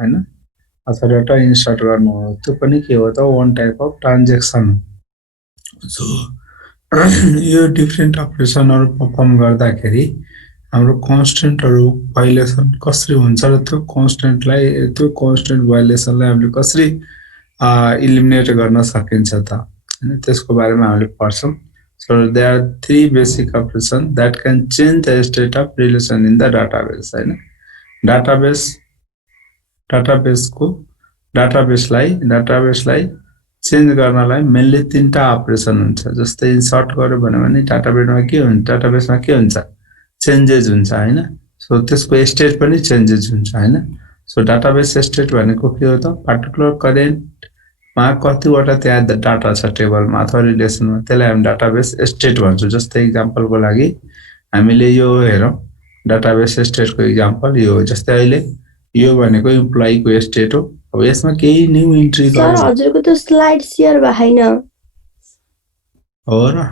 हैन अथवा data insert गर्नु हो त्यो पनि के हो त वन टाइप अफ ट्रान्ज्याक्सन सो यो डिफरेन्ट अपरेसनहरु परफर्म गर्दाखेरि हाम्रो कन्स्ट्रेन्टहरु भाइलेसन कसरी हुन्छ र त्यो कन्स्ट्रेन्ट भाइलेसनलाई हामीले कसरी इलिमिनेट गर्न सकिन्छ त हैन त्यसको बारेमा हामीले पढ्छौं so there are three basic operations that can change the state of relation in the database हैन डाटाबेसलाई चेन्ज गर्नलाई मेनली तीनटा अपरेसन हुन्छ जस्तै इन्सर्ट गर्यो भने डाटाबेसमा के हुन्छ चेन्जेस हुन्छ हैन सो त्यसको स्टेट पनि चेन्जेस हुन्छ हैन सो डाटाबेस स्टेट भनेको के हो त पर्टिकुलर करेन्ट मा कतिवटा त्यहाँ डाटा छ टेबलमा अथवा रिलेसनमा त्यसलाई हामी डाटाबेस स्टेट भन्छौं जस्तै एक्जाम्पलको लागि हामीले यो हेरौं डाटाबेस स्टेटको एक्जाम्पल यो जस्तै अहिले यो भनेको इम्प्लोइ को स्टेट हो अब यसमा केही न्यू इन्ट्री सर हजुरको त्यो स्लाइड शेयर भएन हो र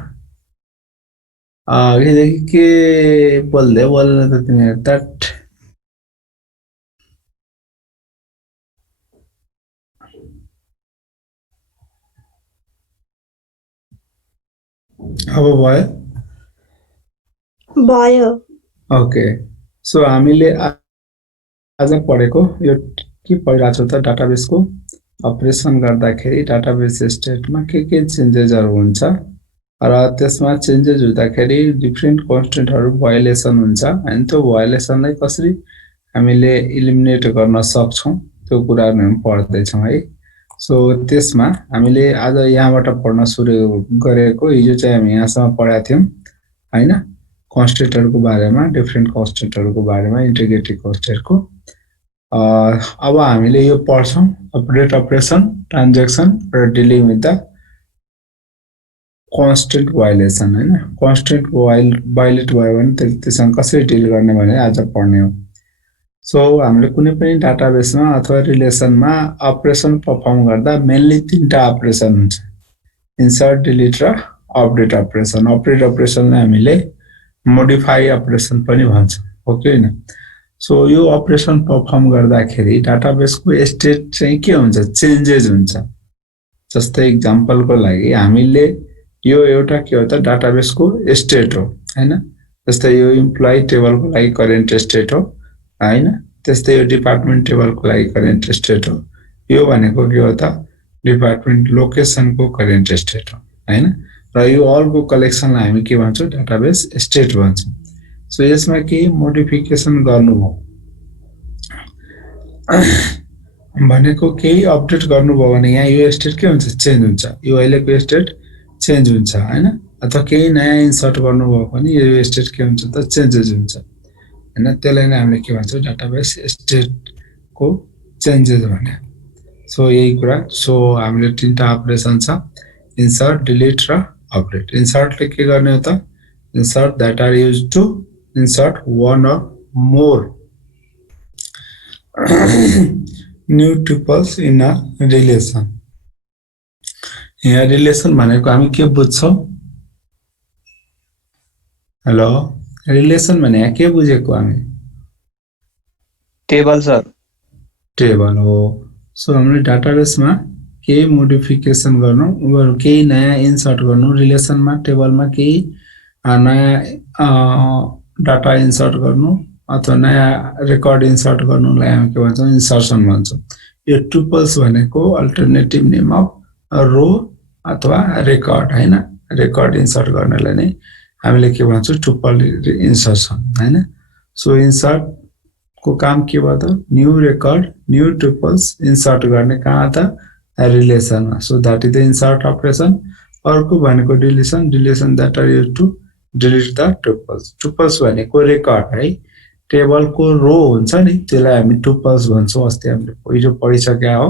अघिदेखि के बोल्दै बोल्न त तिमी तट अब भयो ओके सो हामीले आज पढेको यो के पढिरहेको छ त डाटाबेसको अपरेसन गर्दाखेरि डाटाबेस स्टेटमा के चेन्जेसहरु हुन्छ र त्यसमा चेन्जेस हुँदाखेरि डिफरेन्ट कन्स्ट्रेन्टहरु भाइलेसन हुन्छ अनि त्यो भाइलेसनलाई कसरी हामीले इलिमिनेट गर्न सक्छौं त्यो कुराहरु हामी पढ्दै छौं है सो त्यसमा हामीले आज यहाँबाट पढ्न सुरु गरेको हिजो चाहिँ हामी यहाँसम्म पढाएको थियौं हैन कन्स्ट्रेन्टहरुको बारेमा डिफरेन्ट कन्स्ट्रेन्टहरुको बारेमा इन्टिग्रेटिभ कन्स्ट्रेन्टको अब हामीले यो पढ्छौं अपडेट अपरेसन ट्रान्ज्याक्सन र dealing with the constraint violation हैन कन्स्ट्रेन्ट भाइलेट भयो भने त्यससँग कसरी डिल गर्ने भने आज पढ्ने हो सो हामीले कुनै पनि डाटाबेसमा अथवा रिलेसनमा अपरेसन परफर्म गर्दा मेनली तीनटा अपरेसन हुन्छ इन्सर्ट डिलिट र अपडेट अपरेसनलाई हामीले मोडिफाई अपरेसन पनि भन्छौं हो कि हैन सो यो अपरेसन परफर्म गर्दाखेरि डाटाबेसको स्टेट चाहिँ के हुन्छ चेन्जेस हुन्छ जस्तै एक्जाम्पलको लागि हामीले यो एउटा के हो त डाटाबेसको स्टेट हो हैन जस्तै यो इम्प्लोइ टेबलको लागि करेन्ट स्टेट हो हैन त्यस्तै यो डिपार्टमेन्ट टेबलको लागि करेन्ट स्टेट हो यो भनेको के हो त डिपार्टमेन्ट लोकेसनको करेन्ट स्टेट हो हैन र यो अलको कलेक्सनलाई हामी के भन्छौं डाटाबेस स्टेट भन्छौं सो यसमा के मोडिफिकेसन गर्नुभयो भनेको केही अपडेट गर्नुभयो भने यहाँ यो स्टेट के हुन्छ चेन्ज हुन्छ यो अहिलेको स्टेट चेन्ज हुन्छ हैन अथवा केही नयाँ इन्सर्ट गर्नुभयो भने यो स्टेट के हुन्छ त चेन्जेस हुन्छ हैन त्यसलाई नै हामीले के भन्छौं डाटाबेस स्टेट को चेन्जेस भने सो यही कुरा सो हामीले तीनटा अपरेसन छ इन्सर्ट डिलिट र अपडेट इन्सर्टले के गर्ने हो त insert that are used to insert one or more new tuples in a relation. यहाँ रिलेसन भनेको हामी के बुझ्छौं हेलो रिलेसन भने के बुझेको हामी टेबल सर टेबल हो सो हामीले डाटाबेसमा के मोडिफिकेसन गर्नु केही नयाँ इन्सर्ट गर्नु रिलेसनमा टेबलमा केही नयाँ डाटा इन्सर्ट गर्नु अथवा नयाँ रेकर्ड इन्सर्ट गर्नुलाई हामी के भन्छौं इन्सर्सन भन्छौं यो टुपल्स भनेको अल्टरनेटिभ नेम अफ रो अथवा रेकर्ड हैन रेकर्ड इन्सर्ट गर्नलाई नै हामीले के भन्छौं टुपल इन्सर्सन हैन सो इन्सर्ट को काम के भयो त new record new tuples insert गर्ने कहाँ त रिलेसनमा so that is the insert operation अर्को भनेको deletion that are used to delete the tuples भनेको रेकर्ड है टेबलको रो हुन्छ नि त्यसलाई हामी टुपल्स भन्छौं अस्ति हामीले पहिलो पढिसकेका हो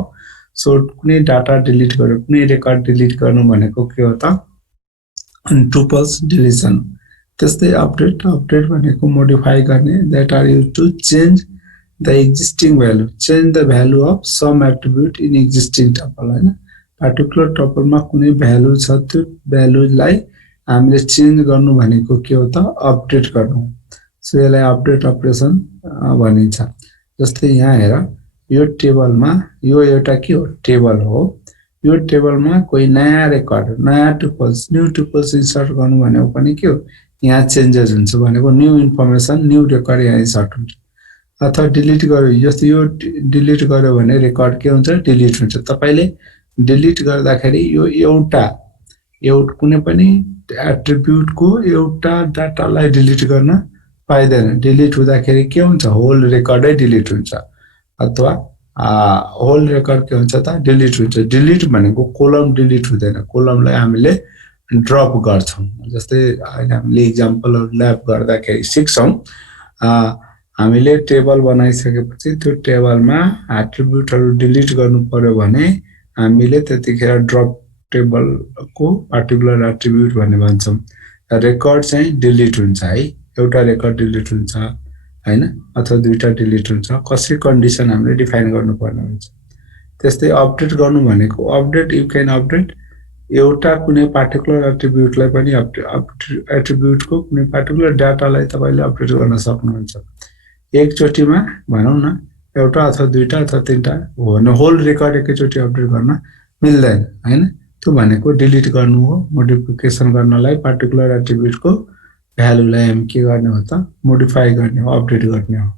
सो कुनै डाटा डिलिट गर्नु कुनै रेकर्ड डिलिट गर्नु भनेको के हो त टुपल्स डिलिसन त्यस्तै अपडेट भनेको मोडिफाई गर्ने that are used to change the existing value of some attribute in existing tuple हैन पर्टिकुलर टपलमा कुनै भ्यालु छ त्यो भ्यालुलाई हामीले चेन्ज गर्नु भनेको के हो त अपडेट गर्नु सो यसलाई अपडेट अपरेसन भनिन्छ जस्तै यहाँ हेर यो टेबलमा यो एउटा के हो टेबल हो यो टेबलमा कोही नयाँ रेकर्ड नयाँ टुपल्स न्यू टुपल्स इन्सर्ट गर्नु भनेको पनि के हो यहाँ चेन्जेस हुन्छ भनेको न्यू इन्फर्मेसन न्यू रेकर्ड यहाँ इन्सर्ट हुन्छ अथवा डिलिट गर्यो जस्तो यो डिलिट गर्यो भने रेकर्ड के हुन्छ डिलिट हुन्छ तपाईले डिलिट गर्दाखेरि यो एउटा कुनै पनि एट्रिब्युटको एउटा डाटालाई डिलिट गर्न पाइदैन डिलिट हुँदाखेरि के हुन्छ होल रेकर्डै डिलिट हुन्छ अथवा होल रेकर्ड के हुन्छ त डिलिट हुन्छ डिलिट भनेको कोलम डिलिट हुँदैन कोलमलाई हामीले ड्रप गर्छौं जस्तै हामीले एक्जाम्पलहरु ल्याब गर्दाखेरि सिक्छौं हामीले टेबल बनाइसकेपछि त्यो टेबलमा एट्रिब्युटहरु डिलिट गर्नु पर्यो भने हामीले त्यतिखेर ड्रप टेबलको पार्टिकुलर एट्रिब्युट भन्ने भन्छौं रेकर्ड चाहिँ डिलिट हुन्छ है एउटा रेकर्ड डिलिट हुन्छ हैन अथवा दुईटा डिलिट हुन्छ कसै कन्डिसन हामीले डिफाइन गर्नुपर्ने हुन्छ त्यस्तै अपडेट गर्नु भनेको अपडेट यु क्यान अपडेट एउटा कुनै पार्टिकुलर एट्रिब्युटलाई पनि एट्रिब्युटको कुनै पार्टिकुलर डाटालाई तपाईले अपडेट गर्न सक्नुहुन्छ एकचोटीमा भनौं न एउटा अथवा दुईटा अथवा तीनटा हो भने होल रेकर्ड एकैचोटी अपडेट गर्न मिल्दैन हैन त्यो भनेको डिलिट गर्नु हो मोडिफिकेसन गर्नलाई पार्टिकुलर एट्रिब्युटको भ्यालुलाई हामी के गर्ने हो त मोडिफाई गर्ने हो अपडेट गर्ने हो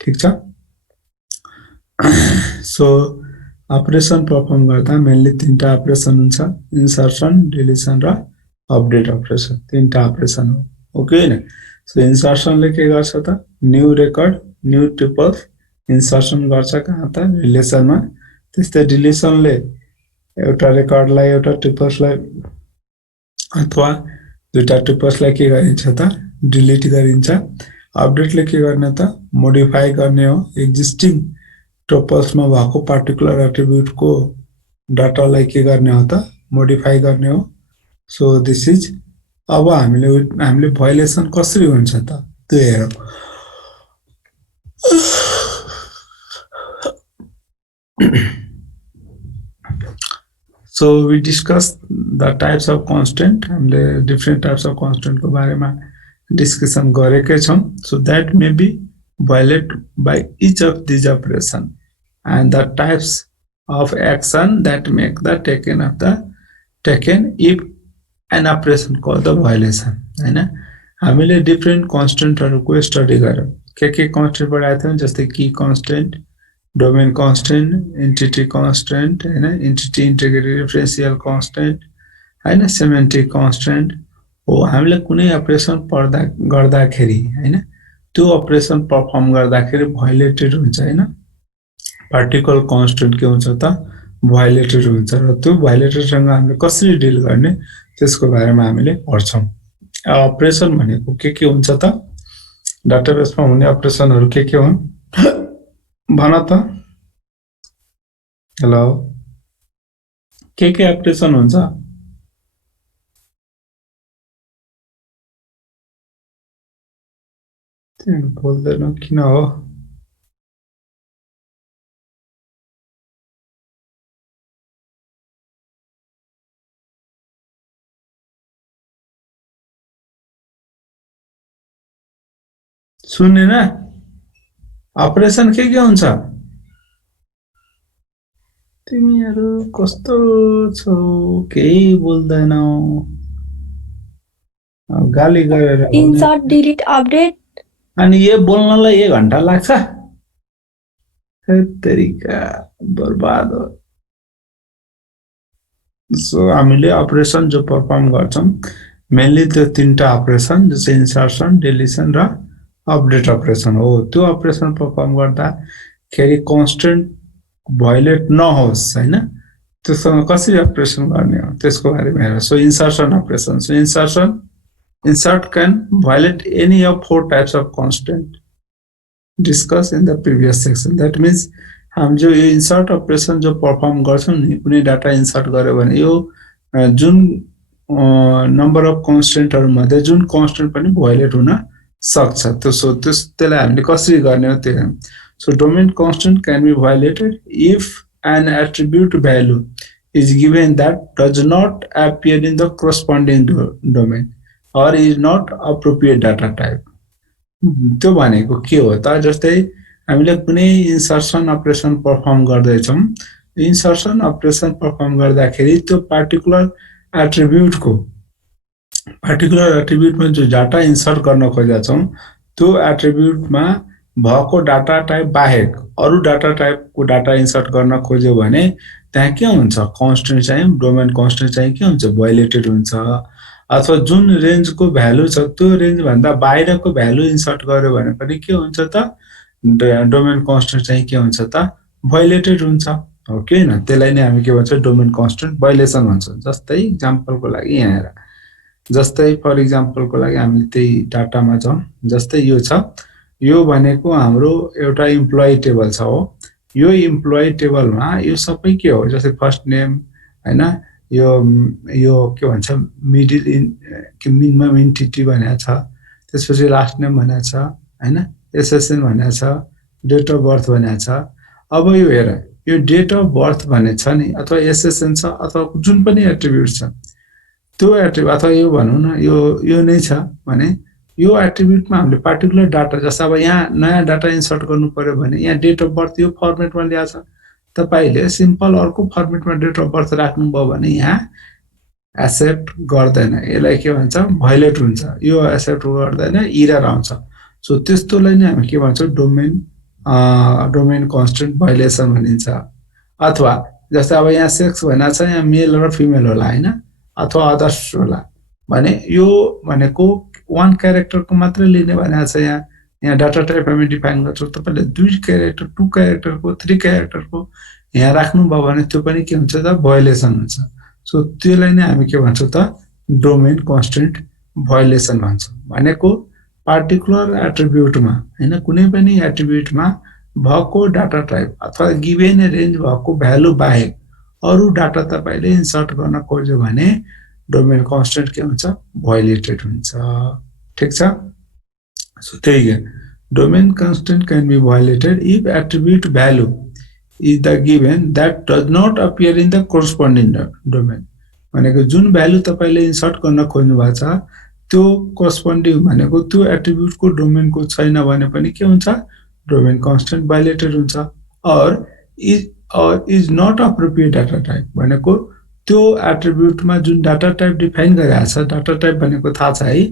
ठीक छ सो अपरेसन परफर्म गर्दा मेनली तीनटा अपरेसन हुन्छ इन्सर्सन डिलिसन र अपडेट अपरेसन तीनटा अपरेसन हो ओके हैन सो इन्सर्सनले के गर्छ त new record new tuples insertion गर्छ कहाँ त रिलेसनमा त्यस्तै डिलिसनले एउटा रेकर्डलाई एउटा टुपल्सलाई अथवा दुईटा टुपल्सलाई के गरिन्छ त डिलिट गरिन्छ अपडेटले के गर्ने त मोडिफाई गर्ने हो एक्जिस्टिङ टुपल्समा भएको पार्टिकुलर एट्रिब्युटको डाटालाई के गर्ने हो त मोडिफाई गर्ने हो सो दिस इज अब हामीले भायोलेसन कसरी हुन्छ त त्यो हेरौं So we discussed the types of constant and the different types of constant को बारेमा discussion गरेकै छौं so that may be violated by each of these operation and the types of action that make the taken if an operation called the violation हैन हामीले different कन्स्टेन्टहरुको study गर्यौं के constant पढाएको थियौं जस्तै key constant domain constant entity constant हैन entity integrated differential constant हैन semantic constant हो हामीले कुनै अपरेसन गर्दाखेरि हैन त्यो अपरेसन परफर्म गर्दाखेरि भायोलेटेड हुन्छ हैन पार्टिकल कन्स्टेन्ट के हुन्छ त भायोलेटेड हुन्छ र त्यो भायोलेटेड सँग हामीले कसरी डिल गर्ने त्यसको बारेमा हामीले पढ्छौं अपरेसन भनेको के हुन्छ त डाटाबेसमा हुने अपरेसनहरु के हुन् भन त हेलो के अपरेसन हुन्छ तिमी बोल्दैन किन हो सुन्ने न अपरेसन के हुन्छ तिमीहरु कस्तो छौ केही बोल्दैनौ गाली गरेर इन्सर्ट डिलिट अपडेट अनि यो बोल्नलाई 1 घण्टा लाग्छ तरिका बर्बाद हो सो हामीले अपरेसन जो परफर्म गर्छौं मेनली त्यो तीनटा अपरेसन जस्तै इन्सर्सन डिलिसन र अपडेट अपरेसन हो त्यो अपरेसन परफर्म गर्दा खेरि कन्स्टेन्ट भायोलेट नहोस् हैन त्यससँग कसरी अपरेसन गर्ने हो त्यसको बारेमा हेरौं so insertion operation so insert can violate any of 4 types of constant discussed in the previous section that means हम जो यो insert operation जो perform गर्छौं नि कुनै डाटा insert गर्यो भने यो जुन नम्बर अफ कन्स्टेन्टहरु मध्ये जुन कन्स्टेन्ट पनि भायोलेट हुन सक्छ त्यसलाई हामीले कसरी गर्ने हो त्यो so domain constant can be violated if an attribute value is given that does not appear in the corresponding domain or is not appropriate data type त्यो भनेको के हो त जस्तै हामीले कुनै इन्सर्सन अपरेसन पर्फर्म गर्दैछौँ, इन्सर्सन अपरेसन पर्फर्म गर्दाखेरि त्यो पार्टिकुलर एट्रिब्युटमा जो डाटा इन्सर्ट गर्न खोजेका छौँ त्यो एट्रिब्युटमा भएको डाटा टाइप बाहेक अरू डाटा टाइपको डाटा इन्सर्ट गर्न खोज्यो भने त्यहाँ के हुन्छ, कन्स्टेन्ट चाहिँ डोमेन कन्स्टेन्ट चाहिँ के हुन्छ, भायोलेटेड हुन्छ। अथवा जुन रेन्जको भ्यालु छ त्यो रेन्जभन्दा बाहिरको भ्यालु इन्सर्ट गर्यो भने पनि के हुन्छ त, डोमेन कन्स्टेन्ट चाहिँ के हुन्छ त, भायोलेटेड हुन्छ, हो कि हैन? त्यसलाई नै हामी के भन्छ, डोमेन कन्स्टेन्ट भायोलेसन भन्छ। जस्तै इक्जाम्पलको लागि यहाँ हेर, जस्तै फर इक्जाम्पलको लागि हामीले त्यही डाटामा जाउँ। जस्तै यो छ, यो भनेको हाम्रो एउटा इम्प्लोइ टेबल छ हो। यो इम्प्लोइ टेबलमा यो सबै के हो, जस्तै फर्स्ट नेम हैन, यो के भन्छ, मिनिमम इन्टिटी भनेको छ, त्यसपछि लास्ट नेम भनेको छ हैन, एसएसएन भनेको छ, डेट अफ बर्थ भनेको छ। अब यो हेर, यो डेट अफ बर्थ भने छ नि, अथवा एसएसएन छ, अथवा जुन पनि एट्रिब्युट छ त्यो एट्रिब्युट, अथवा यो भनौँ न यो नै छ भने यो एट्रिब्युटमा हामीले पार्टिकुलर डाटा, जस्तो अब यहाँ नयाँ डाटा इन्सर्ट गर्नु पर्यो भने यहाँ डेट अफ बर्थ यो फर्मेटमा ल्याएको छ, तपाईले सिम्पल अर्को फर्मेटमा डेट अफ बर्थ राख्नुभयो भने यहाँ एक्सेप्ट गर्दैन, यसलाई के भन्छ, भायोलेट हुन्छ, यो एक्सेप्ट गर्दैन, एरर आउँछ। सो त्यस्तोलाई नै हामी के भन्छौँ, डोमेन कन्स्टेन्ट भायोलेसन भनिन्छ। अथवा जस्तै अब यहाँ सेक्स भनेको छ, यहाँ मेल र फिमेल होला हैन, अथवा अदर्स होला भने यो भनेको 1 क्यारेक्टरको मात्रै लिने भनेको छ। यहाँ डाटा टाइप हामी डिफाइन गर्छौँ, तपाईले 2 क्यारेक्टर 2 क्यारेक्टरको 3 क्यारेक्टरको यहाँ राख्नुभयो भने त्यो पनि के हुन्छ त, भायोलेसन हुन्छ। सो त्यसलाई नै हामी के भन्छौँ त, डोमेन कन्स्टेन्ट भायोलेसन भन्छौँ। भनेको पार्टिकुलर एट्रिब्युटमा हैन, कुनै पनि एट्रिब्युटमा भएको डाटा टाइप अथवा गिभेन रेन्ज भएको भ्यालु बाहेक अरू डाटा तपाईले इन्सर्ट गर्न खोज्यो भने डोमेन कन्स्टेन्ट के हुन्छ, भायोलेटेड हुन्छ। ठीक छ? सो त्यही हो, domain constant can be violated if attribute value is the given that does not appear in the corresponding domain। भनेको जुन भ्यालु तपाईले इन्सर्ट गर्न खोज्नु भएको छ त्यो corresponding भनेको त्यो एट्रिब्युटको डोमेनको छैन भने पनि के हुन्छ, डोमेन कन्स्टेन्ट भायोलेटेड हुन्छ। or is not appropriate data type भनेको त्यो एट्रिब्युटमा जुन डाटा टाइप डिफाइन गरेको छ, डाटा टाइप भनेको थाहा छ है,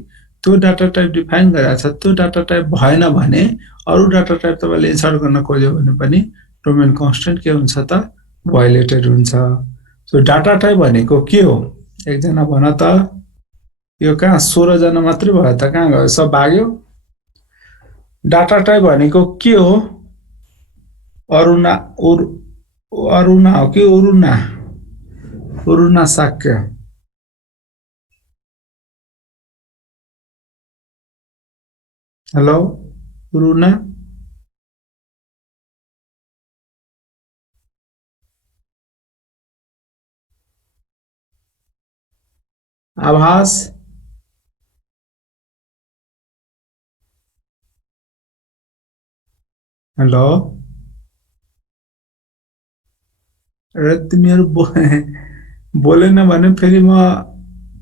त्यो डाटा टाइप डिफाइन गरेको छ, त्यो डाटा टाइप भएन भने अरू डाटा टाइप तपाईले इन्सर्ट गर्न खोज्यो भने पनि डोमेन कन्स्टेन्ट के हुन्छ त, भायोलेटेड हुन्छ। सो डाटा टाइप भनेको के हो, एकजना भन त, यो कहाँ 16 जना मात्रै भयो त, कहाँ गयो, सब भाग्यो। डाटा टाइप भनेको के हो, अरुणा हो कि अरुणा शाक्य, हेलो अरुणा, आभास, हेलो। अरे तिमीहरू बोलेन भने फेरि म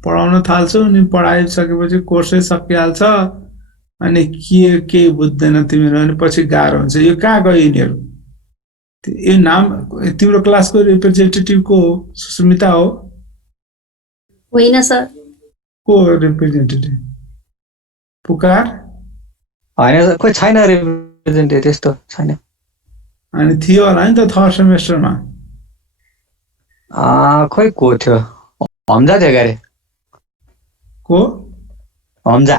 पढाउन थाल्छु नि, पढाइसकेपछि कोर्सै सकिहाल्छ, अनि के बुझ्दैन तिमीहरू, अनि पछि गाह्रो हुन्छ। यो कहाँ गयो यिनीहरू? यो नाम तिम्रो क्लासको रिप्रेजेन्टेटिभ को हो? सुस्मिता हो? होइन सर। को रिप्रेजेन्टेटिभ? पुकार? होइन सर, कोही छैन रिप्रेजेन्टेटिभ, त्यस्तो छैन। अनि थियो होला नि त थर्ड सेमेस्टरमा? खोइ को थियो, हमजा थियो गरे। को? हमजा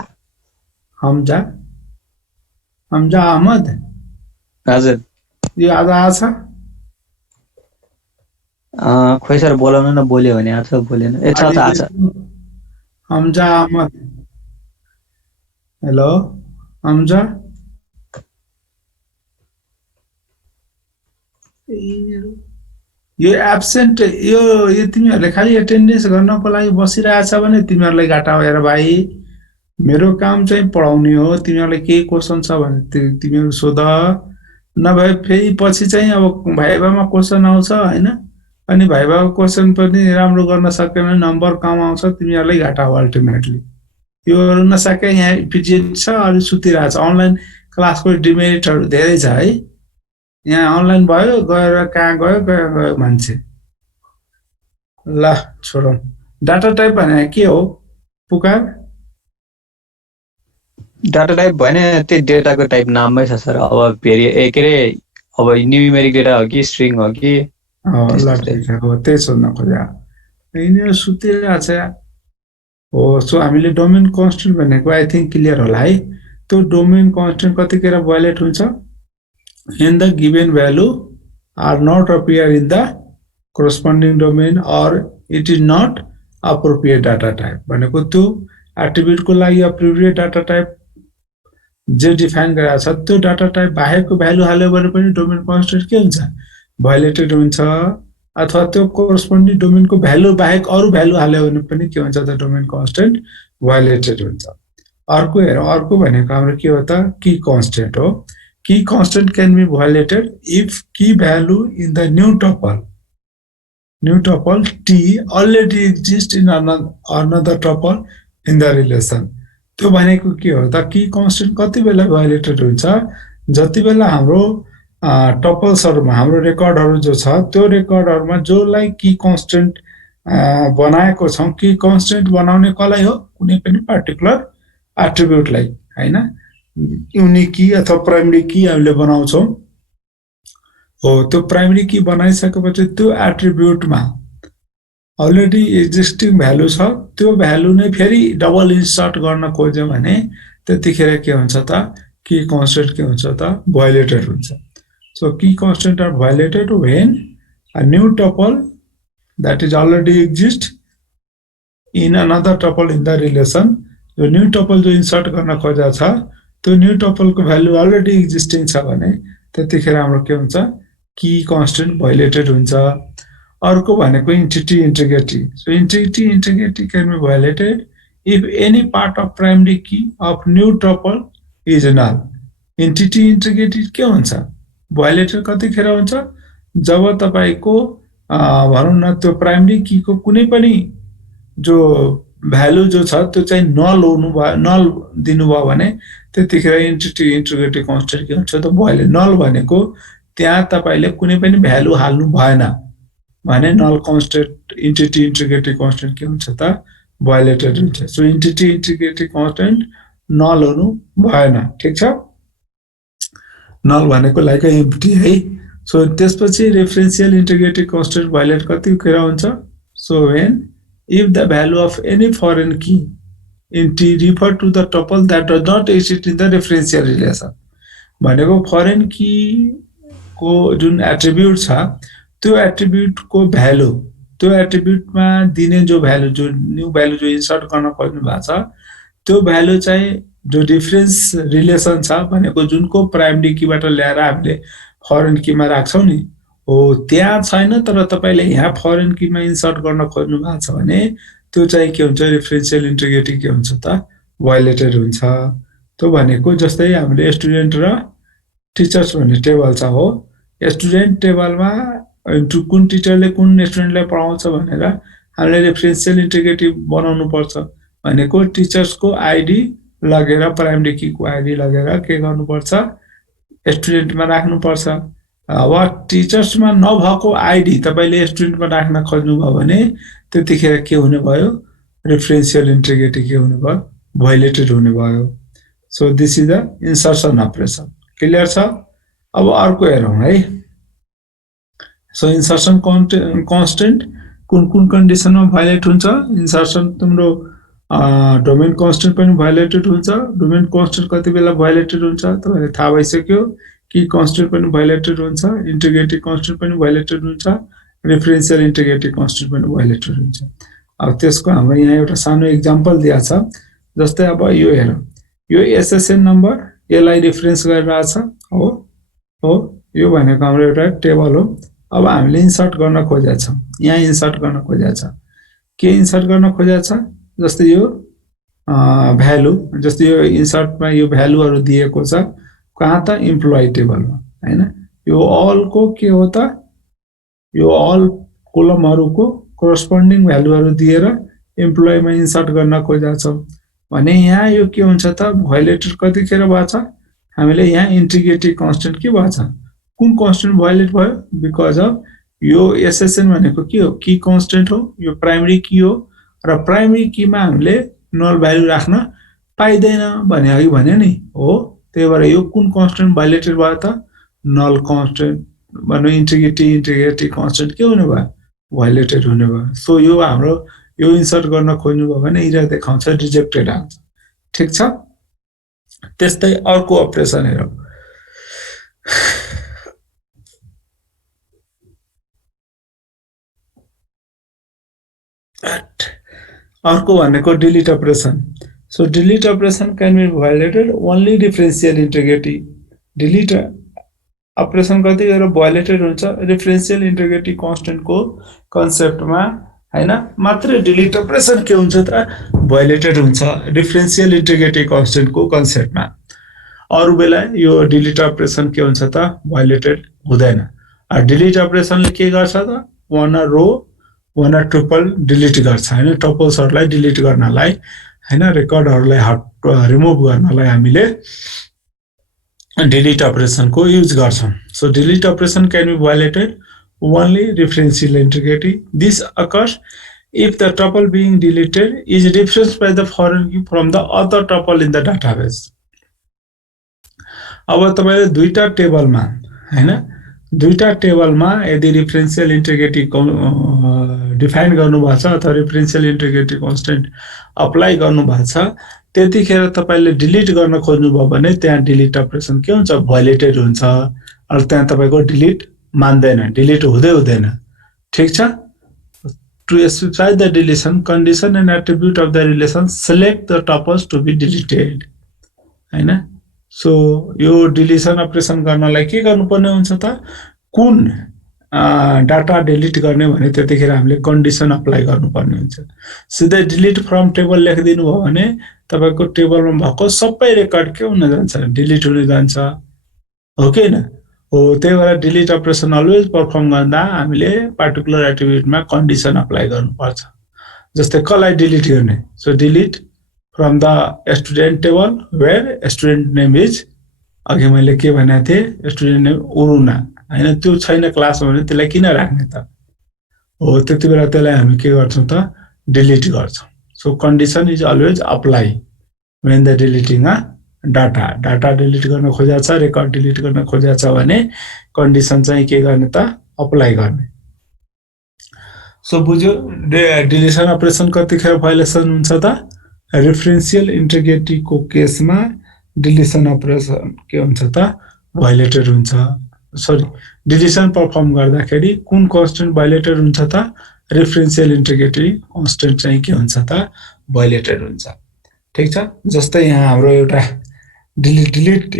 अहमद? हजुर। यो आज आछ? खोइ सर, बोलाउनु न, बोल्यो भने आछ, बोलेन। छ त आछ। हमजा अहमद, हेलो हमजा। यो एब्सेन्ट, यो तिमीहरूले खालि एटेन्डेन्स गर्नको लागि बसिरहेछ भने तिमीहरूलाई घाटा हो हेर भाइ। मेरो काम चाहिँ पढाउने हो, तिमीहरूलाई केही क्वेसन छ भने तिमीहरू सोध, नभए फेरि पछि चाहिँ अब भाइभामा क्वेसन आउँछ हैन, अनि भाइभाको क्वेसन पनि राम्रो गर्न सक्यो भने नम्बर कम आउँछ, तिमीहरूलाई घाटा हो अल्टिमेटली। यो गर्न सके यहाँ इफिसिएन्ट छ, अलि सुतिरहेछ, अनलाइन क्लासको डिमेरिटहरु धेरै छ है। यहाँ अनलाइन भयो, गएर कहाँ गयो मान्छे। ल छोडौं। डाटा टाइप भने के हो पुकार? डाटा टाइप भने त्यही डेटाको टाइप नाममै छ सर। अब फेरि के अरे अब न्यूमेरिक डेटा हो कि स्ट्रिङ हो कि ल ठिक हो, त्यही सोध्न खोजा। यिनीहरू सुतिरहेको छ हो। सो हामीले डोमेन कन्स्टेन्ट भनेको आई थिंक क्लियर होला है। त्यो डोमेन कन्स्टेन्ट कतिखेर भायोलेट हुन्छ? when the given value are not appear in the corresponding domain or it is not appropriate data type। भनेको त्यो एट्रिब्युट को लागि appropriate data type जे डिफाइन गरेको छ त्यो डाटा टाइप बाहेकको भ्यालु हाल्यो भने पनि डोमेन कन्स्टेन्ट के हुन्छ? भायोलेटेड हुन्छ। अथवा त्यो कोरेस्पोन्डिङ डोमेनको भ्यालु बाहेक अरु भ्यालु हाल्यो भने पनि के हुन्छ त? डोमेन कन्स्टेन्ट भायोलेटेड हुन्छ। अर्को हेरौँ, अर्को भनेको हाम्रो के हो त? की कन्स्टेन्ट हो। Key constant can be violated if key value in the new tuple t already exist in another tuple in the relation। त्यो भनेको के हो त? की कन्स्टेन्ट कति बेला भायोलेटेड हुन्छ? जति बेला हाम्रो टपल्सहरुमा हाम्रो रेकर्डहरु जो छ त्यो रेकर्डहरुमा जोलाई की कन्स्टेन्ट बनाएको छौं, की कन्स्टेन्ट बनाउने कसलाई हो? कुनै पनि पर्टिकुलर एट्रिब्युटलाई, हैन? युनिक की अथवा प्राइमरी की हामीले बनाउँछौं हो। त्यो प्राइमरी की बनाइसकेपछि त्यो एट्रिब्युटमा अलरेडी एक्जिस्टिङ भ्यालु छ, त्यो भ्यालु नै फेरि डबल इन्सर्ट गर्न खोज्यो भने त्यतिखेर के हुन्छ त? की कन्स्टेन्ट के हुन्छ त? भायोलेटेड हुन्छ। So key constant are violated when a new tuple that is already exist in another tuple in the relation। जो न्यू टपल जो इन्सर्ट गर्न खोजेको छ त्यो न्यू टपल को भ्यालु अलरेडी एक्जिस्टिङ छ भने त्यतिखेर हाम्रो के हुन्छ? की कन्स्टेन्ट भायोलेटेड हुन्छ। अर्को भनेको entity integrity. So entity integrity can be violated if any part of primary key of new tuple is null. Entity integrity के हुन्छ? भायोलेटेड कतिखेर हुन्छ? जब तपाईको भनौं न त्यो प्राइमरी की को कुनै पनि जो भ्यालु जो छ त्यो चाहिँ नल हुनु भयो, नल दिनु भयो भने त्यतिखेर इन्टिटी इंटीग्रिटी कन्स्टेन्ट के हुन्छ त? भायोलेट। नल भनेको त्यहाँ तपाईले कुनै पनि भ्यालु हाल्नु भएन भने नल कन्स्टेन्ट इन्टिटी इंटीग्रिटी कन्स्टेन्ट के हुन्छ त? भायोलेटेड हुन्छ। सो इन्टिटी इंटीग्रिटी कन्स्टेन्ट नल हुनु भएन, ठीक छ? नल भनेको लाइक एम्प्टी है। सो त्यसपछि रेफरेन्शियल इंटीग्रिटी कन्स्टेन्ट भायोलेट कतिखेर हुन्छ? So when if the value of any foreign key in T refer to the tuple that does not exist in the referential relation। भनेको फरेन की को जुन एट्रिब्युट छ त्यो attribute को भ्यालु, त्यो एट्रिब्युटमा दिने जो भ्यालु, जो न्यू भ्यालु जो इन्सर्ट गर्न खोज्नु भएको छ त्यो भ्यालु चाहिँ जो डिफरेन्स रिलेसन छ भनेको जुनको प्राइमरी कीबाट ल्याएर हामीले फरेन कीमा राख्छौं नि हो, त्यहाँ छैन तर तपाईले यहाँ फरेन कीमा इन्सर्ट गर्न खोज्नु भएको छ भने त्यो चाहिँ के हुन्छ? रेफरेन्शियल इंटीग्रिटी के हुन्छ त? भायोलेटेड हुन्छ। त्यो भनेको जस्तै हामीले स्टुडेन्ट र टिचर्स भन्ने टेबल छ हो। स्टुडेन्ट टेबलमा कुन टिचरले कुन स्टुडेन्टलाई पढाउँछ भनेर हामीले रेफरेन्शियल इंटीग्रिटी बनाउनु पर्छ भनेको टिचर्स को आईडी लगेर प्राइमरी की को आईडी लगेर के गर्नु पर्छ? स्टुडेन्टमा राख्नु पर्छ। अब टिचर्समा नभएको आईडी तपाईले स्टुडेन्टमा राख्न खोज्नु भयो भने त्यतिखेर के हुने भयो? रेफरेन्शियल इंटीग्रिटी के हुने भयो? भायोलेटेड हुने भयो। So this is the insertion operation. Clear छ? अब अर्को हेरौं है। सो इन्सर्सन कन्स्टेन्ट कुन कन्डिसनमा भायोलेट हुन्छ? इन्सर्सन तिम्रो डोमेन कन्स्टेन्ट पनि भायोलेटेड हुन्छ। डोमेन कन्स्टेन्ट कति बेला भायोलेटेड हुन्छ तपाईलाई थाहा भइसक्यो। की कन्स्टेन्ट पनि भायोलेटेड हुन्छ, इंटीग्रिटी कन्स्टेन्ट पनि भायोलेटेड हुन्छ, रेफरेन्शियल इंटीग्रिटी कन्स्टेन्ट पनि भायोलेटेड हुन्छ। अब त्यसको हाम्रो यहाँ एउटा सानो एक्जाम्पल दिया छ। जस्तै अब यो हेरौं, यो एसएसएन नम्बर यसलाई रेफरेन्स गरिरहेको छ हो। यो भनेको हाम्रो एउटा टेबल हो। अब हामीले इन्सर्ट गर्न खोजेका छौं, यहाँ इन्सर्ट गर्न खोजेका छ। के इन्सर्ट गर्न खोजेका छ? जस्तै यो भ्यालु, जस्तै यो इन्सर्टमा यो भ्यालुहरु दिएको छ कहाँ त? इम्प्लोइ टेबलमा, हैन? यो अल को के हो त? यो अल कोलमहरुको कोरेस्पोन्डिङ भ्यालुहरु दिएर इम्प्लोइमा इन्सर्ट गर्न खोजेका छौं भने यहाँ यो के हुन्छ त? भायोलेटेड कतिखेर भएछ? हामीले यहाँ इन्टिग्रिटी कन्स्टेन्ट के भन्छ कुन कन्स्टेन्ट भायोलेट भयो बिकज अफ यो एसएसएन भनेको के हो की कन्स्टेन्ट हो यो प्राइमरी की हो र प्राइमरी कीमा हामीले नल भ्यालु राख्न पाइदैन भने अघि भने नि हो त्यही भएर यो कुन कन्स्टेन्ट भायोलेटेड भयो त नल कन्स्टेन्ट भन्नु इन्टिग्रिटी कन्स्टेन्ट के हुने भयो भायोलेटेड हुने भयो सो यो हाम्रो यो इन्सर्ट गर्न खोज्नु भयो भने इरर देखाउँछ रिजेक्टेड आउँछ ठीक छ त्यस्तै अर्को अपरेसन हेरौँ अर्को भनेको delete operation so delete operation can be violated only differential integrity delete operation कति गरेर भायोलेटेड हुन्छ डिफरेन्शियल इन्टिग्रिटी कन्स्टेन्टको कन्सेप्टमा हैन मात्र डिलिट अपरेसन के हुन्छ त भायोलेटेड हुन्छ डिफरेन्शियल इन्टिग्रिटी कन्स्टेन्टको कन्सेप्टमा अरु बेला यो डिलिट अपरेसन के हुन्छ त भायोलेटेड हुँदैन डिलिट अपरेसनले के गर्छ त वन रो वन टुपल डिलिट गर्छ हैन टपल्सहरुलाई डिलिट गर्नलाई हैन रेकर्डहरुलाई रिमुभ गर्नलाई हामीले डिलिट अपरेसन को युज गर्छौं so delete operation can be violated only referential integrity. This occurs if the tuple being deleted is referenced by the foreign key from the other tuple in the database. अब तपाईले दुईटा टेबलमा हैन दुईटा टेबलमा यदि रेफरेन्शियल इन्टिग्रिटी डिफाइन गर्नु भएको छ अथवा रेफरेन्शियल इन्टिग्रिटी कन्स्टेन्ट अप्लाई गर्नु भएको छ त्यतिखेर तपाईले डिलिट गर्न खोज्नु भयो भने त्यहाँ डिलिट अपरेसन के हुन्छ भायोलेटेड हुन्छ अनि त्यहाँ तपाईको डिलिट मान्दैन डिलिट हुँदैन ठीक छ to specify the deletion condition and attribute of the relation select the tuples to be deleted हैन सो यो डिलिसन अपरेसन गर्नलाई के गर्नुपर्ने हुन्छ त कुन डाटा डिलिट गर्ने भने त्यतिखेर हामीले कन्डिसन अप्लाई गर्नुपर्ने हुन्छ सिधै डिलिट फ्रम टेबल लेखिदिनु भयो भने तपाईको टेबलमा भएको सबै रेकर्ड के हुन जान्छ डिलिट हुन जान्छ हो कि हैन हो त्यही भएर डिलिट अपरेसन अलवेज परफर्म गर्दा हामीले पार्टिकुलर एट्रिब्युटमा कन्डिसन अप्लाई गर्नुपर्छ जस्तै कसलाई डिलिट गर्ने so delete from the student table where student name is अघि मैले के भनेको थिएँ स्टुडेन्ट नेम उरुना हैन त्यो छैन क्लासमा भने त्यसलाई किन राख्ने त हो त्यतिबेला त्यसलाई हामी के गर्छौं त डिलिट गर्छौं so condition is always apply when the deleting a data delete गर्न खोजेको छ रेकर्ड डिलिट गर्न खोजेको छ भने कन्डिसन चाहिँ के गर्ने त अप्लाई गर्ने सो बुझ्यो डिलिसन अपरेसन कतिखेर भायोलेसन हुन्छ त रेफरेन्शियल इन्टिग्रिटी को केसमा डिलिसन अपरेसन के हुन्छ त भायोलेटेड हुन्छ सरी डिलिसन परफर्म गर्दाखेरि कुन कन्स्टेन्ट भायोलेटेड हुन्छ त रेफरेन्शियल इन्टिग्रिटी कन्स्टेन्ट चाहिँ के हुन्छ त भायोलेटेड हुन्छ ठीक छ जस्तै यहाँ हाम्रो एउटा delete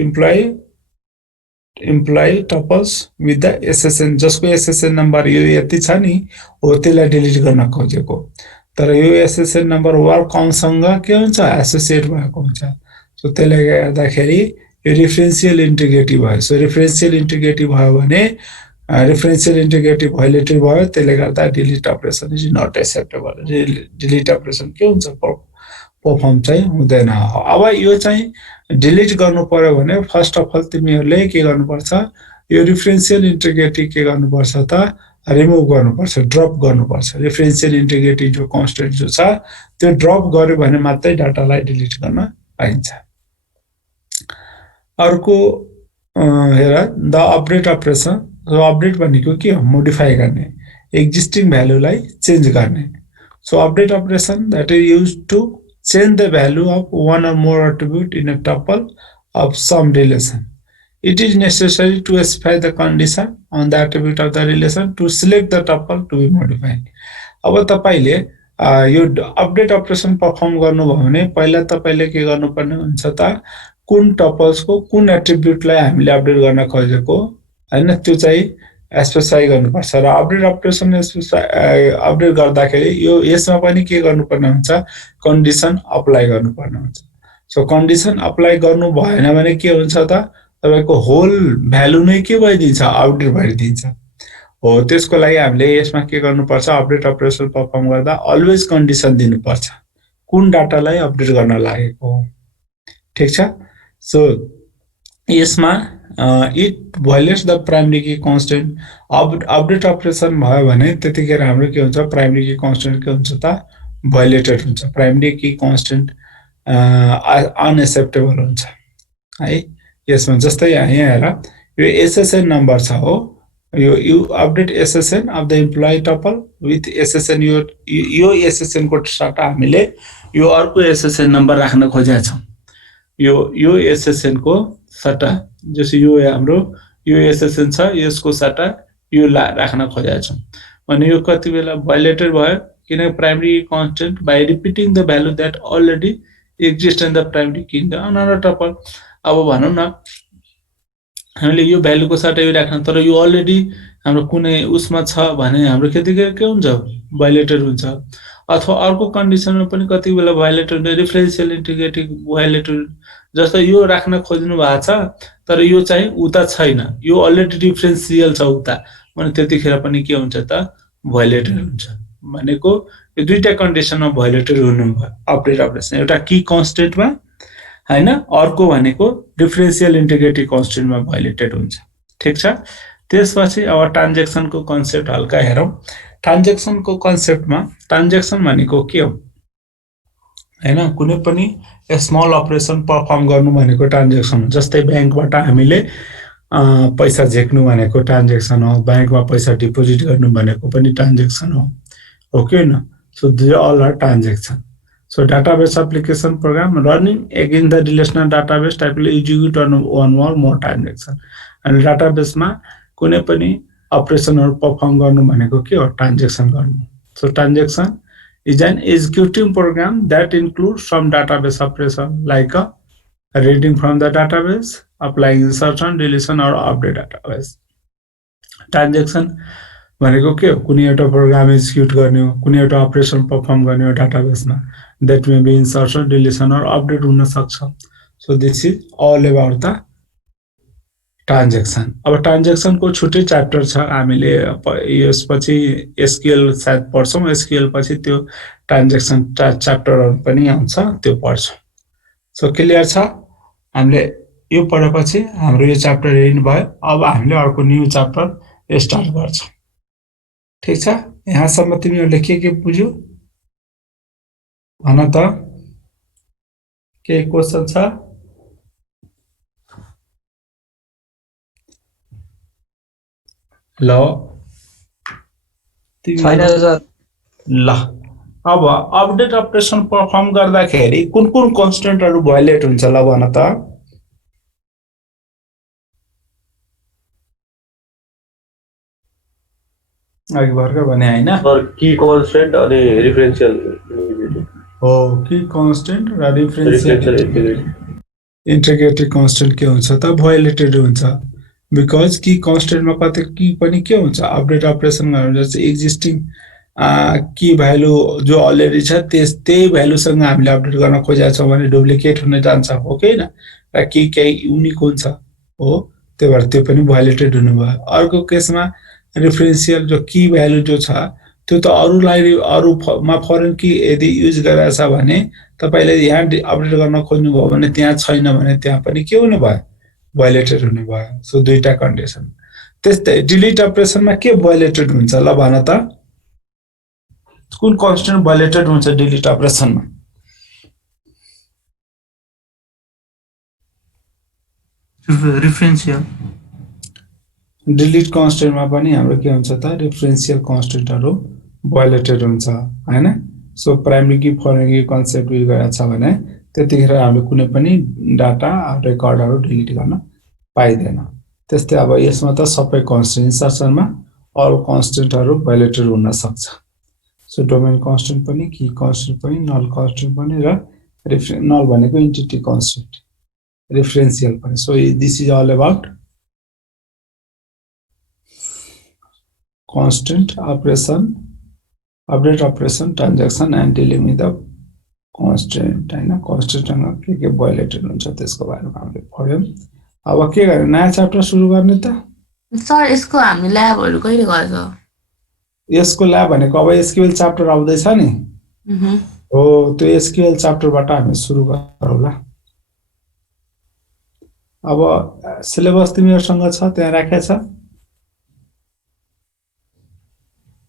employee tuples with the SSN जसको SSN नम्बर यो यति छ नि हो त्यसलाई डिलिट गर्न खोजेको तर यो SSN नम्बर वर्क काउन्टसँग के हुन्छ एसोसिएट भएको हुन्छ सो त्यसले गर्दाखेरि यो रेफरेन्शियल इन्टिग्रिटी भयो सो रेफरेन्शियल इन्टिग्रिटी भयो भने रेफरेन्शियल इन्टिग्रिटी भायोलेटेड भयो त्यसले गर्दा delete operation is not acceptable delete operation के हुन्छ परफर्म चाहिँ हुँदैन अब यो चाहिँ डिलिट गर्नु पर्यो भने फर्स्ट अफ अल तिमीहरुले के गर्नुपर्छ यो रेफरेन्शियल इन्टिग्रिटी के गर्नुपर्छ त रिमुभ गर्नुपर्छ ड्रप गर्नुपर्छ रेफरेन्शियल इन्टिग्रिटी जो कन्स्टेन्ट जो छ त्यो ड्रप गर्यो भने मात्रै डाटालाई डिलिट गर्न पाइन्छ अर्को हेर द अपडेट अपरेसन अपडेट भनेको के हो मोडिफाई गर्ने एक्जिस्टिङ भ्यालुलाई चेन्ज गर्ने so update operation that is used to change the value of one or more attribute in a tuple of some relation. It is necessary to specify the condition on the attribute of the relation to select the tuple to be modified. अब तपाईले यो update operation perform गर्नु भयो भने पहिला तपाईले के गर्नुपर्ने हुन्छ त कुन टपल्स को कुन एट्रिब्युटलाई हामीले अपडेट गर्न खोजेको हैन त्यो चाहिँ स्पेसिफाई गर्नुपर्छ र अपडेट अपरेसन अपडेट गर्दाखेरि यो यसमा पनि के गर्नुपर्ने हुन्छ कन्डिसन अप्लाई गर्नुपर्ने हुन्छ सो कन्डिसन अप्लाई गर्नु भएन भने के हुन्छ त तपाईको होल भ्यालु नै के भइदिन्छ अपडेट भइदिन्छ हो त्यसको लागि हामीले यसमा के गर्नुपर्छ अपडेट अपरेसन परफर्म गर्दा अलवेज कन्डिसन दिनुपर्छ कुन डाटालाई अपडेट गर्न लागेको ठीक छ सो यसमा it violates the primary key constant update operation भयो भने त्यतिखेर हाम्रो के हुन्छ प्राइमरी की कन्स्टेन्ट के हुन्छ त भायोलेटेड हुन्छ प्राइमरी की कन्स्टेन्ट अनएक्सेप्टेबल हुन्छ है यसमा जस्तै यहाँ हेर यो एसएसएन नम्बर छ हो you update SSN of the employee tuple with SSN यो SSN को सट्टा हामीले यो अर्को SSN नम्बर राख्न खोजेका छौं यो SSN को सट्टा जस्तो यो हाम्रो यो SSN छ यसको सट्टा यो राख्न खोजेका छौं भने यो कति बेला भायोलेटेड भयो किन primary constant by repeating the value that already exist in the primary key in the another tuple अब भनौं न हामीले यो भ्यालुको सट्टा यो राख्न तर यो अलरेडी हाम्रो कुनै उसमा छ भने हाम्रो त्यतिखेर के हुन्छ भायोलेटेड हुन्छ अथवा अर्को कन्डिसनमा पनि कति बेला भायोलेटेड रिफरेन्शियल इन्टिग्रिटी भायोलेटेड जस्तो यो राख्न खोज्नु भएको छ तर यो चाहिँ उता छैन यो अलरेडी डिफरेन्शियल छ उता भने त्यतिखेर पनि के हुन्छ त भायोलेटेड हुन्छ भनेको यो दुईटा कन्डिसनमा भायोलेटेड हुनु भयो अपडेट अपरेसन एउटा की कन्स्टेन्टमा हैन अर्को भनेको डिफरेन्शियल इन्टिग्रिटी कन्स्टेन्टमा भायोलेटेड हुन्छ ठीक छ त्यसपछि अब ट्रान्ज्याक्सनको कन्सेप्ट हल्का हेरौं ट्रान्ज्याक्सनको कन्सेप्टमा ट्रान्ज्याक्सन भनेको के हो हैन कुनै पनि स्मल अपरेसन परफर्म गर्नु भनेको ट्रान्ज्याक्सन हो जस्तै बैंकबाट हामीले पैसा झेक्नु भनेको ट्रान्ज्याक्सन हो बैंकमा पैसा डिपोजिट गर्नु भनेको पनि ट्रान्ज्याक्सन हो के हैन so they all are transaction So database application program running against the relational database type will execute on one or more transaction. And database मा कुनै पनि अपरेसनहरु परफर्म गर्नु भनेको के हो ट्रान्ज्याक्सन गर्नु. So transaction is an executing program that includes some database operation like a reading from the database, applying insertion, deletion or update database. Transaction भनेको के हो कुनै एउटा प्रोग्राम एक्जिक्युट गर्ने हो कुनै एउटा अपरेसन परफर्म गर्ने हो डाटाबेसमा that may be insertion deletion or update हुन सक्छ so this is all about the transaction अब ट्रान्ज्याक्सन को छुट्टै च्याप्टर छ हामीले यसपछि एसक्यूएल सायद पढ्छौं एसक्यूएल पछि त्यो ट्रान्ज्याक्सन च्याप्टरहरु पनि आउँछ त्यो पढ्छौं सो क्लियर छ हामीले यो पढेपछि हाम्रो यो च्याप्टर एन्ड भयो अब हामीले अर्को न्यू च्याप्टर स्टार्ट गर्छौं ठीक छ यहाँसम्म तिमीहरुले के बुझ्यौ भन त के क्वेशन छ ल छैन सर ल अब अपडेट अपरेसन परफर्म गर्दाखेरि कुन कन्स्टेन्टहरु भायोलेट हुन्छ ल भन त अघि भर्खर भने हैन सर की कन्स्टेन्ट अनि रिफरेन्शियल हो की कन्स्टेन्ट र रिफरेन्शियल इन्टिग्रिटी कन्स्टेन्ट के हुन्छ त भायोलेटेड हुन्छ बिकज की कन्स्टेन्टमा कतै की पनि के हुन्छ अपडेट अपरेसन गर्नु जस्तै एक्जिस्टिङ की भ्यालु जो अलरेडी छ त्यही भ्यालु सँग हामीले अपडेट गर्न खोजेका छौं भने डुप्लिकेट हुन जान्छ हो के हैन र की युनिक हुन्छ हो त्यही भएर त्यो पनि भायोलेटेड हुनु भयो अर्को केसमा रिफरेन्शियल जो की भ्यालु जो छ त्यो त अरुलाई अरुमा फरेन की यदि युज गरेछ भने तपाईले यहाँ अपडेट गर्न खोज्नु भयो भने त्यहाँ छैन भने त्यहाँ पनि के हुनु भयो भायोलेटेड हुनु भयो सो दुईटा कन्डिसन त्यस्तै डिलिट अपरेसनमा के भायोलेटेड हुन्छ ल भन त कुन कन्स्टेन्ट भायोलेटेड हुन्छ डिलिट अपरेसनमा रिफरेन्शियल डिलिट कन्स्टेन्टमा पनि हाम्रो के हुन्छ त रिफरेन्शियल कन्स्टेन्टहरु भायोलेटेड हुन्छ हैन सो प्राइमरी की फरेन की कन्सेप्ट युज गरेछ भने त्यतिखेर हामीले कुनै पनि डाटा रेकर्डहरु डिलिट गर्न पाइदैन त्यस्तै अब यसमा त सबै कन्स्टेन्ट इन्सर्सनमा अल कन्स्टेन्टहरु भायोलेटेड हुन सक्छ सो डोमेन कन्स्टेन्ट पनि की कन्स्टेन्ट पनि नल कन्स्टेन्ट पनि र नल भनेको एन्टिटी कन्स्टेन्ट रिफरेन्शियल पनि so this is all about constant operation update operation transaction and dealing with the constant हैन constant के भायोलेटेड हुन्छ त्यसको बारेमा हामीले पढ्यौं अब के गर्ने नयाँ च्याप्टर सुरु गर्ने त सर यसको हामी ल्याबहरु कहिले गर्छ यसको ल्याब भनेको अब एसक्यूएल च्याप्टर आउँदै छ नि हो त्यो एसक्यूएल च्याप्टरबाट हामी सुरु गरौँला अब सिलेबस तिमीहरूसँग छ त्यहाँ राखेको छ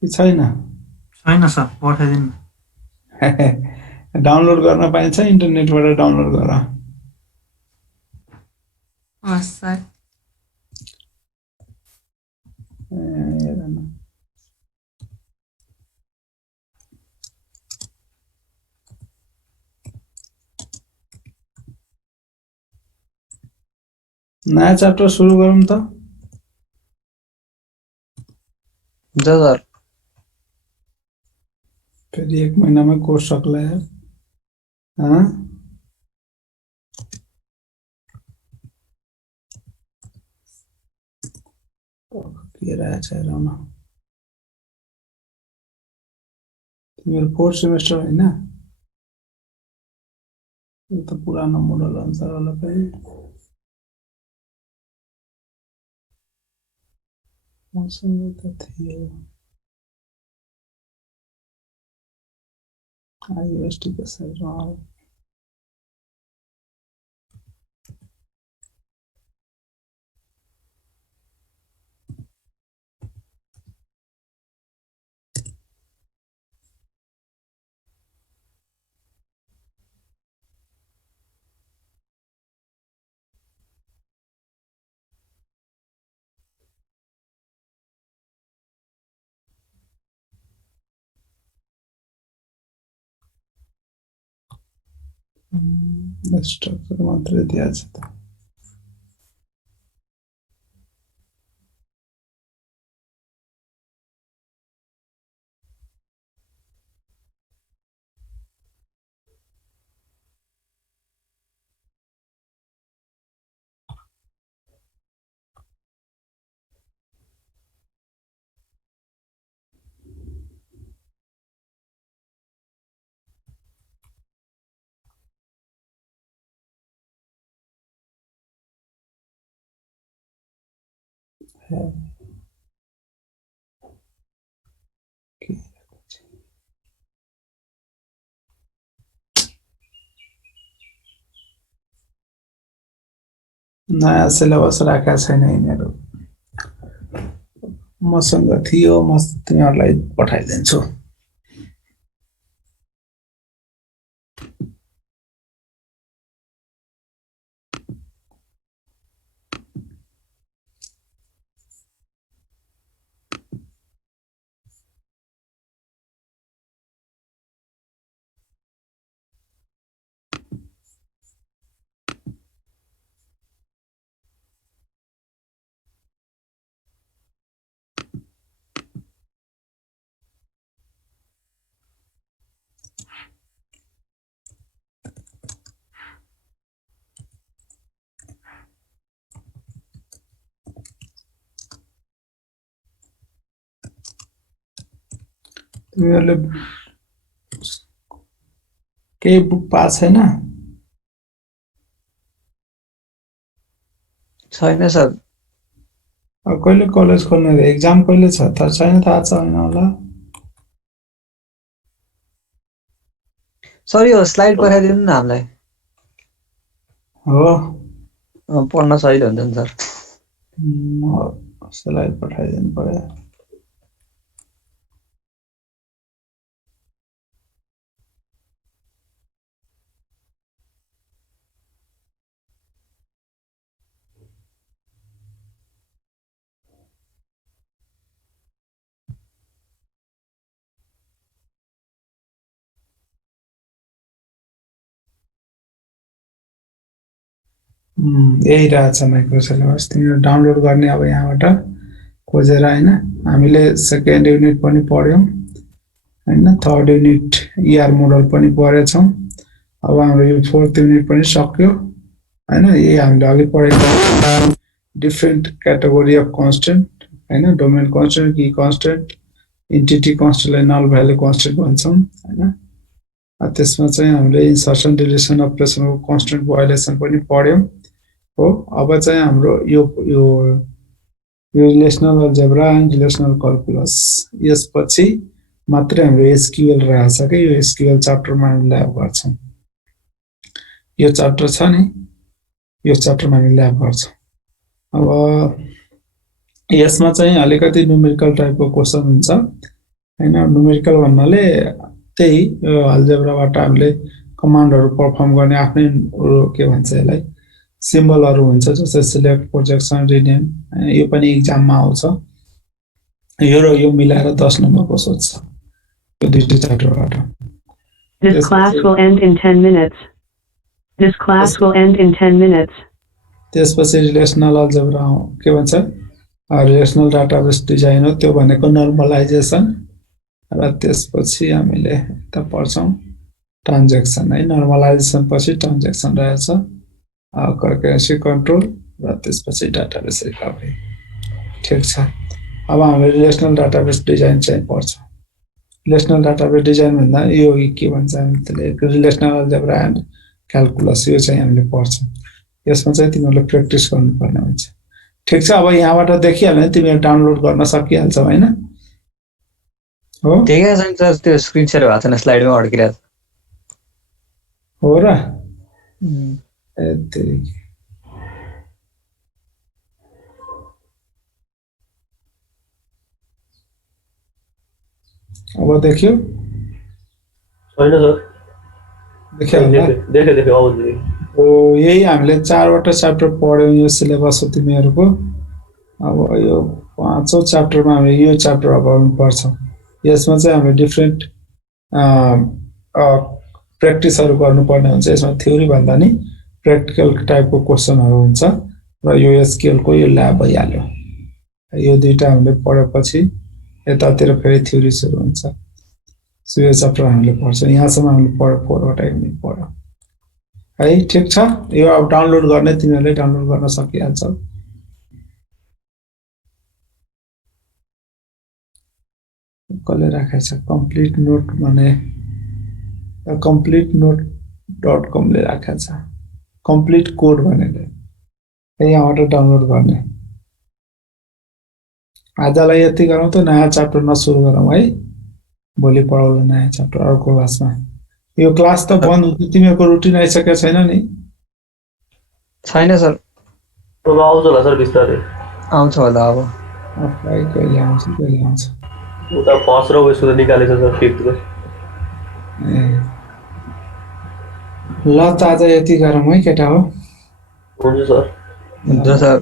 कि छैन छैन सर पठाइदिनु डाउनलोड गर्न पाइन्छ इन्टरनेटबाट डाउनलोड गर हस् सर हेर न नयाँ च्याप्टर सुरु गरौँ त सर फेरि 1 महिनामै कोर्स सक्ला यार हाँ के रहेछ हेर न तिम्रो 4th सेमेस्टर हैन यो त पुरानो मोडल अनुसार होला फेरि मसँग त थियो आइएसटी कसरी रह्यो स्ट्रक्चर मात्रै दिएको छ त नयाँ सिलेबस राखेको छैन यिनीहरू मसँग थियो म तिमीहरूलाई पठाइदिन्छु तिमीहरूले केही बुक पाएको छैन छैन सर अब कहिले कलेज खोल्ने रे एक्जाम कहिले छ त छैन थाहा छ हैन होला सर यो स्लाइड पठाइदिनु न हामीलाई हो पढ्न सजिलो हुन्छ नि सर स्लाइड पठाइदिनु पर्यो यही रहेछ माइक्रो सिलेबस तिमीहरू डाउनलोड गर्ने अब यहाँबाट खोजेर हैन हामीले सेकेन्ड युनिट पनि पढ्यौं हैन थर्ड युनिट ईआर मोडल पनि पढेछौं अब हाम्रो यो फोर्थ युनिट पनि सक्यो हैन यही हामीले अघि पढेको डिफरेन्ट क्याटेगोरी अफ कन्स्टेन्ट हैन डोमेन कन्स्टेन्ट की कन्स्टेन्ट इन्टिटी कन्स्टेन्टलाई नल भ्यालु कन्स्टेन्ट भन्छौं हैन त्यसमा चाहिँ हामीले इन्सर्सन डिलिसन अपरेसनको कन्स्टेन्ट भायोलेसन पनि पढ्यौं हो अब चाहिँ हाम्रो यो रिलेसनल अलजेब्रा एन्ड रिलेसनल क्याल्कुलस यसपछि मात्रै हाम्रो एसक्यूएल रहेछ के यो एसक्यूएल च्याप्टरमा हामी ल्याब गर्छौं यो च्याप्टर छ नि यो च्याप्टरमा हामी ल्याब गर्छौँ। अब यसमा चाहिँ अलिकति न्युमेरिकल टाइपको क्वेसन हुन्छ हैन। न्युमेरिकल भन्नाले त्यही अल्जेब्राबाट हामीले कमान्डहरु पर्फर्म गर्ने आफ्नै के भन्छ यसलाई सिम्बलहरु हुन्छ, जस्तै सिलेक्ट, प्रोजेक्सन, रिनेम। यो पनि एक्जाममा आउँछ। यो र यो मिलाएर 10 नम्बरको सोध्छ यो दुईटै च्याप्टरबाट। This class will end in 10 minutes. This class will end in 10 minutes. त्यसपछि रिलेसनल अल्जेब्रा के भन्छ, रिलेसनल डाटाबेस डिजाइन हो, त्यो भनेको नर्मलाइजेसन। र त्यसपछि हामीले त पढ्छौं ट्रान्ज्याक्सन है। नर्मलाइजेसन पछि ट्रान्ज्याक्सन रहेछ, करेन्सी कन्ट्रोल र त्यसपछि डाटाबेस रिकभरी। ठीक छ। अब हामीले रिलेसनल डाटाबेस डिजाइन चाहिँ पढ्छौं। रिलेसनल डाटाबेस डिजाइन भन्दा यो के भन्छ हामीले रिलेसनल अल्जेब्रा एन्ड क्याल्कुलस, यो चाहिँ हामीले पढ्छौं। यसमा चाहिँ तिमीहरुले प्र्याक्टिस गर्नुपर्ने हुन्छ। ठीक छ। अब यहाँबाट देखिहाल्यो भने तिमीहरु डाउनलोड गर्न सकिहाल्छौ हैन? हो देखिया छैन सर, त्यो स्क्रिन शेयर भएको छैन, स्लाइडमा अड्किरहेको छ। हो र त्यही। अब देखियो? छैन सर। देखियो होला? देखे आउँछ। हो, यही हामीले 4वटा च्याप्टर पढ्यौं यो सिलेबस हो तिमीहरुको। अब यो 5औं च्याप्टरमा हामीले यो च्याप्टर अब हामी पढ्छौं। यसमा चाहिँ हामीले डिफरेन्ट प्र्याक्टिसहरु गर्नुपर्ने हुन्छ। यसमा थ्योरी भन्दा नि प्र्याक्टिकल टाइपको क्वेशनहरु हुन्छ र यो एसक्यूएल को यो ल्याब भइहाल्यो। यो दुईटा हामीले पढेपछि यतातिर फेरि थ्योरी सुरु हुन्छ। सो यो च्याप्टर हामीले पढ्छौं। यहाँसम्म हामीले पढ्यो, 4वटा युनिट पढ्यो है। ठीक छ। यो अब डाउनलोड गर्ने तिमीहरुले डाउनलोड गर्न सकिहाल्छौ। कसले राखेछ कम्प्लिट नोट भने completenode.com ले राखेछ। कम्प्लिट कोड भनेले यहाँबाट डाउनलोड गर्ने। आजलाई यति गरौँ त, नयाँ च्याप्टर नसुरु गरौँ है। भोलि पढाउला नयाँ च्याप्टर अर्को क्लासमा। यो क्लास त बन्द हुन्छ, तिमीहरुको रुटिन आइसकेको छैन नि? छैन सर। अब आउँछ होला सर बिस्तारै। आउँछ होला अब। कहिले आउँछ कहिले आउँछ। उता फर्स्ट र उयसको त निकालेछ सर 5th को। ल त आज यति गरौँ है केटा हो। हुन्छ सर। हुन्छ सर।